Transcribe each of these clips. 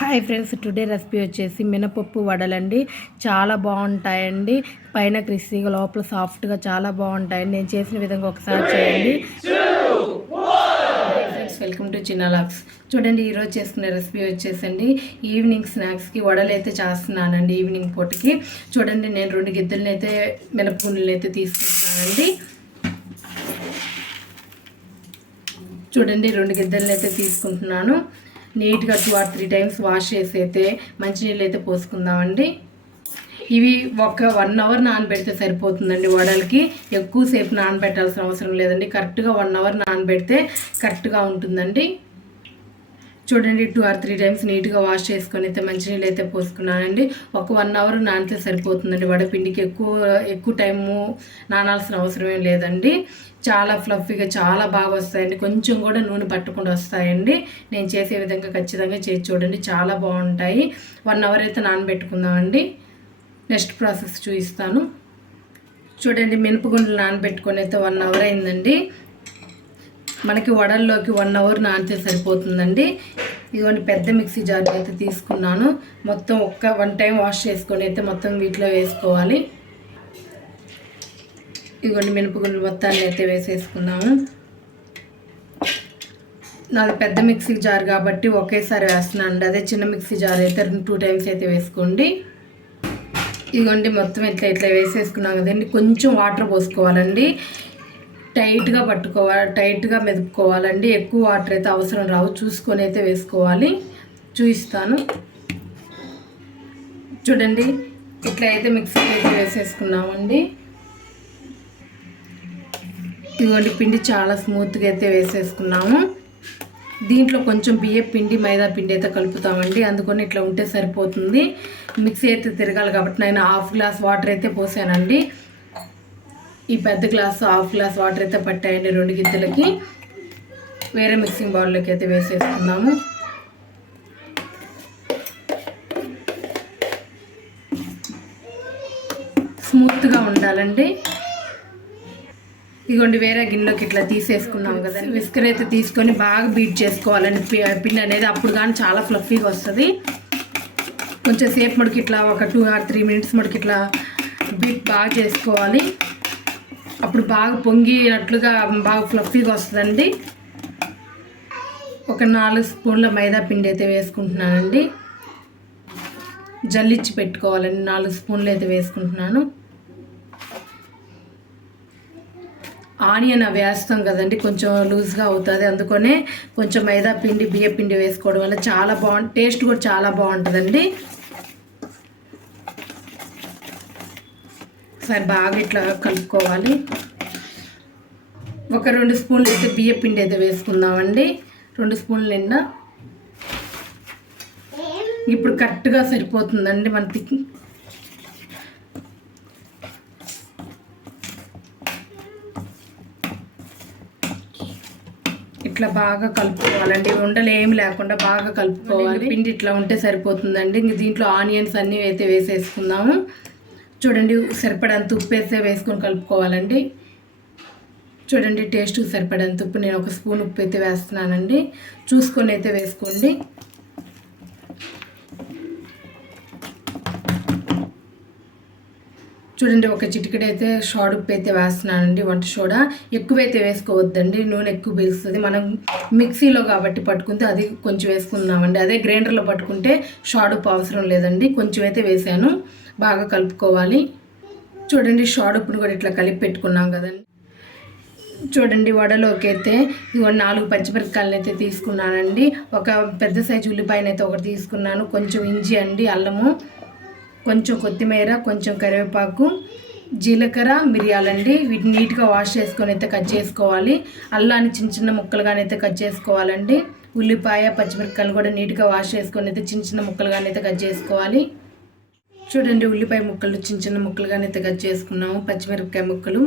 Hi friends today recipe వచ్చేసి మినపప్పు వడలండి. చాలా బాగుంటాయండి. పైన క్రిస్పీగా లోపల సాఫ్ట్గా చాలా బాగుంటాయండి. నేను చేసిన విధంగా ఒకసారి చేయండి ఫ్రెండ్స్ వెల్కమ్ టు చిన్నలాక్స్ చూడండి ఈరోజు చేసుకునే రెసిపీ వచ్చేసండి. ఈవినింగ్ స్నాక్స్కి వడలు అయితే చేస్తున్నానండి ఈవినింగ్ పూటకి. చూడండి నేను రెండు గిద్దెలను అయితే మినపగుండలు అయితే తీసుకుంటున్నానండి. చూడండి రెండు గిద్దెలను అయితే తీసుకుంటున్నాను. నీట్గా two or three times wash చేసి అయితే మంచినీళ్ళు అయితే పోసుకుందామండి. ఇవి ఒక వన్ అవర్ నానబెడితే సరిపోతుందండి వడలకి. ఎక్కువసేపు నానబెట్టాల్సిన అవసరం లేదండి. కరెక్ట్గా వన్ అవర్ నానబెడితే కరెక్ట్గా ఉంటుందండి. చూడండి టూ ఆర్ త్రీ టైమ్స్ నీట్గా వాష్ చేసుకొని అయితే మంచినీళ్ళు అయితే పోసుకున్నానండి. ఒక వన్ అవర్ నానితే సరిపోతుందండి. వడపిండికి ఎక్కువ ఎక్కువ టైము నానాల్సిన అవసరం ఏం లేదండి. చాలా ఫ్లఫీగా చాలా బాగా వస్తాయండి. కొంచెం కూడా నూనె పట్టకుండా వస్తాయండి. నేను చేసే విధంగా ఖచ్చితంగా చేసి చూడండి. చాలా బాగుంటాయి. వన్ అవర్ అయితే నానబెట్టుకుందామండి. నెక్స్ట్ ప్రాసెస్ చూపిస్తాను. చూడండి మినపగుండలు నానబెట్టుకొని అయితే వన్ అవర్ అయిందండి. మనకి వడల్లోకి వన్ అవర్ నానితే సరిపోతుందండి. ఇదిగోండి పెద్ద మిక్సీ జార్ అయితే తీసుకున్నాను. మొత్తం ఒక్క వన్ టైం వాష్ చేసుకొని అయితే మొత్తం వీటిలో వేసుకోవాలి. ఇదిగోండి మినపగుండ్లు మొత్తాన్ని అయితే వేసేసుకున్నాము. నాది పెద్ద మిక్సీ జార్ కాబట్టి ఒకేసారి వేస్తున్నాను అదే చిన్న మిక్సీ జార్ అయితే టూ టైమ్స్ అయితే వేసుకోండి. ఇదిగోండి మొత్తం ఇట్లా ఇట్లా వేసేసుకున్నాం కదండి. కొంచెం వాటర్ పోసుకోవాలండి. టైట్గా పట్టుకోవాలి టైట్గా మెదుపుకోవాలండి. ఎక్కువ వాటర్ అయితే అవసరం రావు. చూసుకొని అయితే వేసుకోవాలి. చూపిస్తాను. చూడండి. ఇట్లా అయితే మిక్సీ అయితే వేసేసుకున్నామండి. ఇదిగోండి పిండి చాలా స్మూత్గా అయితే వేసేసుకున్నాము. దీంట్లో కొంచెం బియ్య పిండి మైదా పిండి అయితే కలుపుతామండి. అందుకని ఇట్లా ఉంటే సరిపోతుంది. మిక్సీ అయితే తిరగాలి కాబట్టి నేను హాఫ్ గ్లాస్ వాటర్ అయితే పోసానండి. ఈ పెద్ద గ్లాస్ హాఫ్ గ్లాస్ వాటర్ అయితే పట్టాయండి రెండు గిద్దెలకి వేరే మిక్సింగ్ బౌల్లోకి అయితే వేసేసుకుందాము. స్మూత్గా ఉండాలండి. ఇదిగోండి వేరే గిన్నెలోకి ఇట్లా తీసేసుకున్నాం కదా విస్కర్ అయితే తీసుకొని బాగా బీట్ చేసుకోవాలండి. పిండి అనేది అప్పుడు కానీ చాలా ఫ్లఫీగా వస్తుంది. కొంచెం సేపు మడికి ఇట్లా ఒక టూ ఆర్ త్రీ మినిట్స్ మడికి ఇట్లా బీట్ బాగా చేసుకోవాలి. అప్పుడు బాగా పొంగినట్లుగా బాగా ఫ్లఫీగా వస్తుందండి. ఒక నాలుగు స్పూన్ల మైదా పిండి అయితే వేసుకుంటున్నానండి. జల్లిచ్చి పెట్టుకోవాలండి నాలుగు స్పూన్లు అయితే వేసుకుంటున్నాను. ఆనియన్ అవి వేస్తాం కదండి కొంచెం లూజ్గా అవుతుంది. అందుకనే కొంచెం మైదా పిండి బియ్య పిండి వేసుకోవడం వల్ల చాలా బాగుంటుంది టేస్ట్ కూడా చాలా బాగుంటుందండి. సరే బాగా ఇట్లా కలుపుకోవాలి. ఒక రెండు స్పూన్లు అయితే బియ్య పిండి అయితే వేసుకుందామండి. రెండు స్పూన్లు నిండా. ఇప్పుడు కరెక్ట్గా సరిపోతుందండి మనకి ఇట్లా బాగా కలుపుకోవాలండి. ఉండలు ఏమి లేకుండా బాగా కలుపుకోవాలి. పిండి ఇట్లా ఉంటే సరిపోతుందండి. ఇంక దీంట్లో ఆనియన్స్ అన్నీ అయితే వేసేసుకుందాము. చూడండి సరిపడంత ఉప్పు వేస్తే వేసుకొని కలుపుకోవాలండి. చూడండి టేస్ట్ సరిపడంత ఉప్పు. నేను ఒక స్పూన్ ఉప్పు అయితే వేస్తున్నానండి. చూసుకొని అయితే వేసుకోండి. చూడండి ఒక చిటికెడ అయితే షాడ్ ఉప్పు అయితే వేస్తున్నానండి వంట సోడా ఎక్కువైతే వేసుకోవద్దండి. నూనె ఎక్కువ పీలుస్తుంది. మనం మిక్సీలో కాబట్టి పట్టుకుంటే అది కొంచెం వేసుకున్నామండి అదే గ్రైండర్లో పట్టుకుంటే షాడ్ ఉప్పు అవసరం లేదండి. కొంచెం అయితే వేసాను. బాగా కలుపుకోవాలి. చూడండి షాడ్ ఉప్పును కూడా ఇట్లా కలిపి పెట్టుకున్నాం కదండి. చూడండి వడలోకి అయితే ఇవన్నీ నాలుగు పచ్చిమిరపకాయలను అయితే తీసుకున్నానండి. ఒక పెద్ద సైజు ఉల్లిపాయనైతే ఒకటి తీసుకున్నాను. కొంచెం ఇంజి అండి అల్లము కొంచెం కొత్తిమీర కొంచెం కరివేపాకు జీలకర్ర మిరియాలండి. వీటిని నీట్గా వాష్ చేసుకొని అయితే కట్ చేసుకోవాలి. అల్లాన్ని చిన్న చిన్న ముక్కలుగానైతే కట్ చేసుకోవాలండి. ఉల్లిపాయ పచ్చిమిరపకాయలు కూడా నీట్గా వాష్ చేసుకొని అయితే చిన్న చిన్న ముక్కలుగానైతే కట్ చేసుకోవాలి. చూడండి ఉల్లిపాయ ముక్కలు చిన్న చిన్న ముక్కలుగానైతే కట్ చేసుకున్నాము. పచ్చిమిరపకాయ ముక్కలు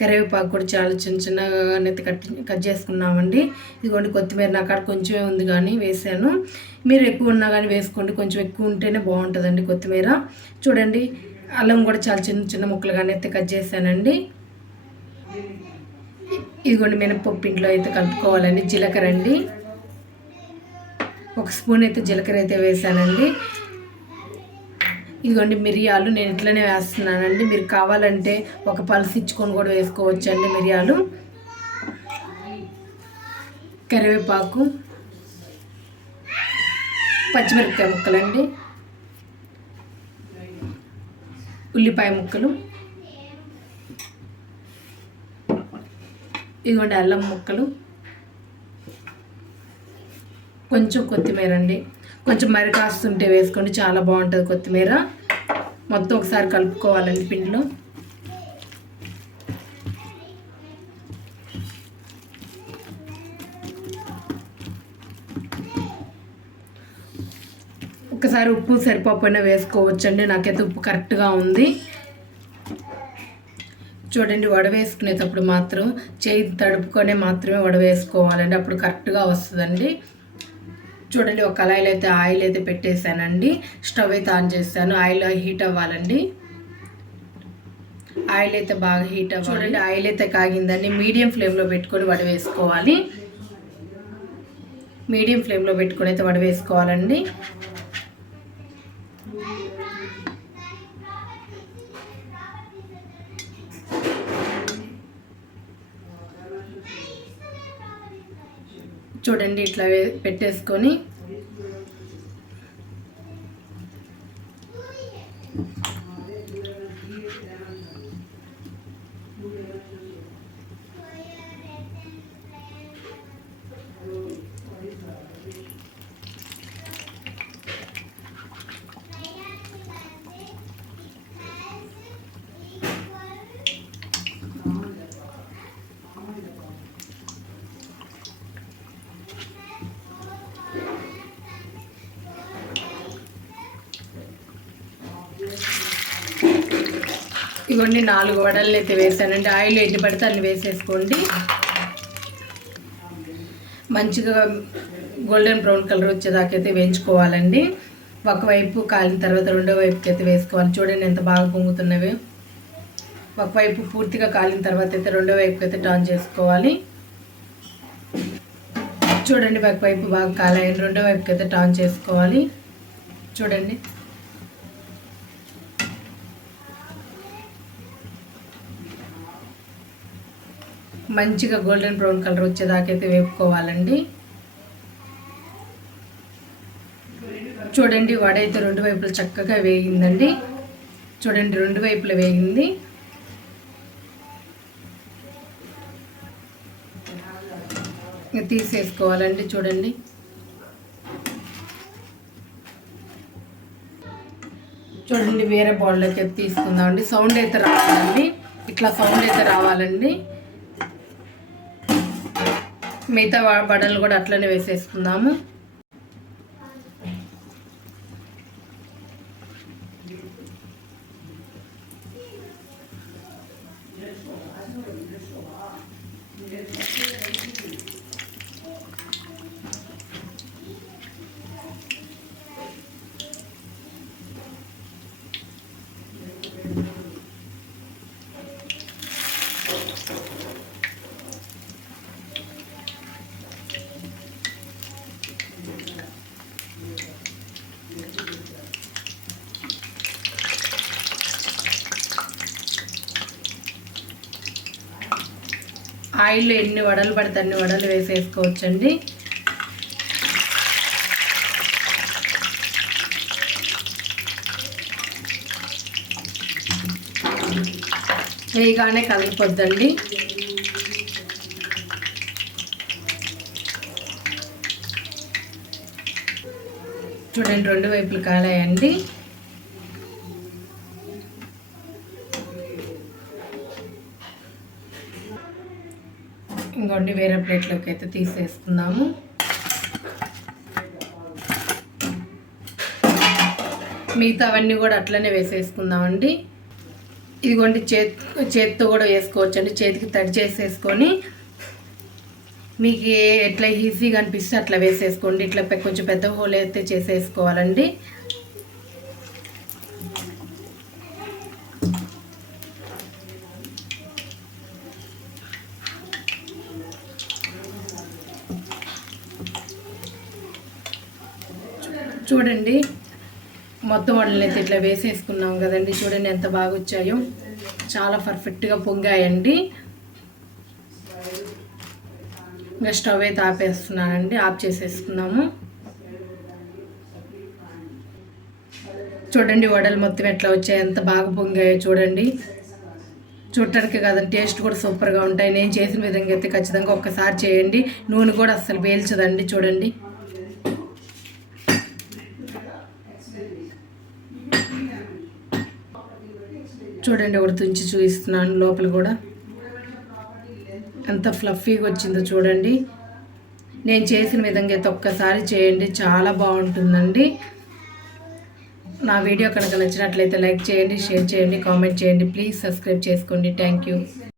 కరివేపాకు కూడా చాలా చిన్న చిన్నగానైతే కట్ కట్ చేసుకున్నామండి. ఇదిగోండి కొత్తిమీర నా కాడ కొంచెమే ఉంది కానీ వేసాను. మీరు ఎక్కువ ఉన్నా కానీ వేసుకోండి కొంచెం ఎక్కువ ఉంటేనే బాగుంటుందండి కొత్తిమీర. చూడండి అల్లం కూడా చాలా చిన్న చిన్న ముక్కలుగానైతే కట్ చేశానండి. ఇదిగోండి మినపప్పు ఇంట్లో అయితే కలుపుకోవాలండి జీలకర్ర అండి. ఒక స్పూన్ అయితే జీలకర్ర అయితే వేసానండి. ఇదిగోండి మిరియాలు నేను ఇట్లనే వేస్తున్నానండి. మీరు కావాలంటే ఒక పల్స్ ఇచ్చుకొని కూడా వేసుకోవచ్చండి మిరియాలు. కరివేపాకు పచ్చిమిరపకాయ ముక్కలండి. ఉల్లిపాయ ముక్కలు. ఇదిగోండి అల్లం ముక్కలు. కొంచెం కొత్తిమీర అండి కొంచెం మరి కాస్తుంటే వేసుకోండి చాలా బాగుంటుంది కొత్తిమీర. మొత్తం ఒకసారి కలుపుకోవాలండి పిండిలో. ఒకసారి ఉప్పు సరిపోకపోయినా వేసుకోవచ్చండి నాకైతే ఉప్పు కరెక్ట్గా ఉంది. చూడండి వడ వేసుకునేటప్పుడు మాత్రం చేయి తడుపుకొనే మాత్రమే వడ వేసుకోవాలండి అప్పుడు కరెక్ట్గా వస్తుందండి. చూడండి ఒక కళాయిలో అయితే ఆయిల్ అయితే పెట్టేశానండి. స్టవ్ అయితే ఆన్ చేస్తాను ఆయిల్ హీట్ అవ్వాలండి. ఆయిల్ అయితే బాగా హీట్ అవ్వాలి. చూడండి ఆయిల్ అయితే కాగిందండి. మీడియం ఫ్లేమ్లో పెట్టుకొని వడ వేసుకోవాలి మీడియం ఫ్లేమ్లో పెట్టుకొని అయితే వడ చూడండి ఇట్లా పెట్టేసుకొని ఇదిగోండి నాలుగు వడలు అయితే వేసానండి. ఆయిల్ ఎన్ని పడితే అన్ని వేసేసుకోండి. మంచిగా గోల్డెన్ బ్రౌన్ కలర్ వచ్చేదాకైతే వేయించుకోవాలండి. ఒకవైపు కాలిన తర్వాత రెండో వైపుకి అయితే వేసుకోవాలి. చూడండి ఎంత బాగా పొంగుతున్నవి. ఒకవైపు పూర్తిగా కాలిన తర్వాత అయితే రెండో వైపుకి అయితే టర్న్ చేసుకోవాలి. చూడండి ఒకవైపు బాగా కాలాయని రెండో వైపుకి అయితే టర్న్ చేసుకోవాలి. చూడండి. మంచిగా గోల్డెన్ బ్రౌన్ కలర్ వచ్చేదాకైతే వేపుకోవాలండి. చూడండి వడ అయితే రెండు వైపులు చక్కగా వేగిందండి చూడండి రెండు వైపులు వేగింది తీసేసుకోవాలండి చూడండి. చూడండి వేరే బౌల్లోకి తీసుకుందామండి. సౌండ్ అయితే రావాలండి. ఇట్లా సౌండ్ అయితే రావాలండి. మిగతా బడలు కూడా అట్లనే వేసేసుకుందాము. ఆయిల్లో ఎన్ని వడలు పడితే అన్ని వడలు వేసేసుకోవచ్చండి. వేయగానే కలిగిపోద్దండి చూడండి రెండు వైపులు కాలేయండి. ఇదిగోండి వేరే ప్లేట్లోకి అయితే తీసేసుకుందాము మిగతా అవన్నీ కూడా అట్లనే వేసేసుకుందామండి. ఇదిగోండి చేతి చేతితో కూడా వేసుకోవచ్చు అండి చేతికి తడి చేసేసుకొని మీకు ఎట్లా ఈజీగా అనిపిస్తే అట్లా వేసేసుకోండి. ఇట్లా కొంచెం పెద్ద హోల్ అయితే చేసేసుకోవాలండి. చూడండి మొత్తం వడలని అయితే ఇట్లా వేసేసుకున్నాం కదండి. చూడండి ఎంత బాగా వచ్చాయో చాలా పర్ఫెక్ట్గా పొంగాయండి. ఇంకా స్టవ్ అయితే ఆపేస్తున్నానండి. ఆఫ్ చేసేసుకున్నాము. చూడండి వడలు మొత్తం ఎట్లా వచ్చాయి ఎంత బాగా పొంగాయో చూడండి. చూడటానికి కాదండి టేస్ట్ కూడా సూపర్గా ఉంటాయి. నేను చేసిన విధంగా అయితే ఖచ్చితంగా ఒక్కసారి చేయండి. నూనె కూడా అస్సలు పేల్చదండి చూడండి. చూడండి ఒకటి తుంచి చూపిస్తున్నాను లోపల కూడా. ఎంత ఫ్లఫీగా వచ్చిందో చూడండి. నేను చేసిన విధంగా అయితే ఒక్కసారి చేయండి చాలా బాగుంటుందండి. నా వీడియో కనుక నచ్చినట్లయితే లైక్ చేయండి షేర్ చేయండి కామెంట్ చేయండి. ప్లీజ్ సబ్స్క్రైబ్ చేసుకోండి. Thank you.